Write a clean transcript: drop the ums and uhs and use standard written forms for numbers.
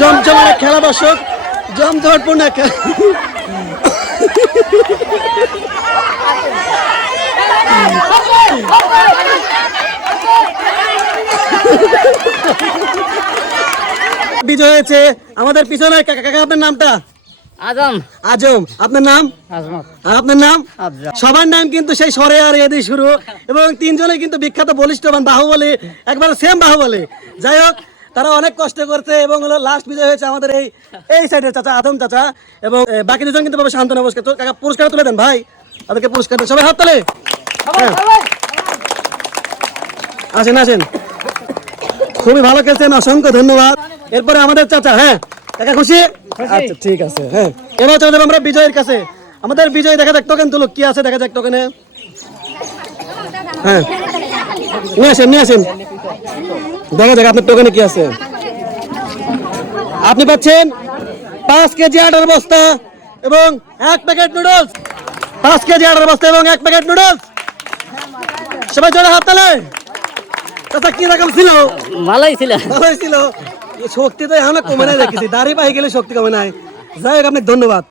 জমজমাট খেলা দর্শক, জমজমাটপূর্ণ খেলা। বিজয় হয়েছে আমাদের পিছনে। কাকা, আপনার নামটা? আজম। আজম। আপনার নাম? আজমত। আর আপনার নাম? আফজাল। সবার নাম কিন্তু সেই সরে আর এদি শুরু, এবং তিনজনে কিন্তু বিখ্যাত বলিষ্ঠবান বাহুবলী, একবার সেম বাহুবলী। যাই হোক, তারা অনেক কষ্ট করছে এবং হলো লাস্ট বিজয় হয়েছে আমাদের এই সাইডের চাচা, আদম চাচা, এবং বাকি দুজন কিন্তু পাবে শান্তনা পুরস্কার। তো কাকা, পুরস্কার তুলে দেন ভাই, তাদেরকে পুরস্কার দেন। সবাই হাত তালে। আসেন আসেন, খুবই ভালো খেলছেন, অসংখ্য ধন্যবাদ। এরপরে আমাদের চাচা। হ্যাঁ কাকা, খুশি? আচ্ছা ঠিক আছে। হ্যাঁ, এবার চলে যাবো আমরা বিজয়ের কাছে। আমাদের বিজয় দেখা যাক টোকেন তুলুক, কি আছে দেখা যাক টোকেনে। হ্যাঁ, নিয়ে আসেন নিয়ে আসেন, দেখা যাক আপনার টোকেনে কি আছে। আপনি পাচ্ছেন 5 কেজি আটার বস্তা এবং 1 প্যাকেট নুডলস। 5 কেজি আটার বস্তা এবং 1 প্যাকেট নুডলস। সবাই জোরে হাত তালে। চাচা কি রকম ছিল? ভালোই ছিল। ভালোই ছিল। শক্তি তো এখন কমে নাই দেখেছি, দাঁড়িয়ে পাই গেলে শক্তি কমে নাই। যাই হোক, আপনাকে ধন্যবাদ।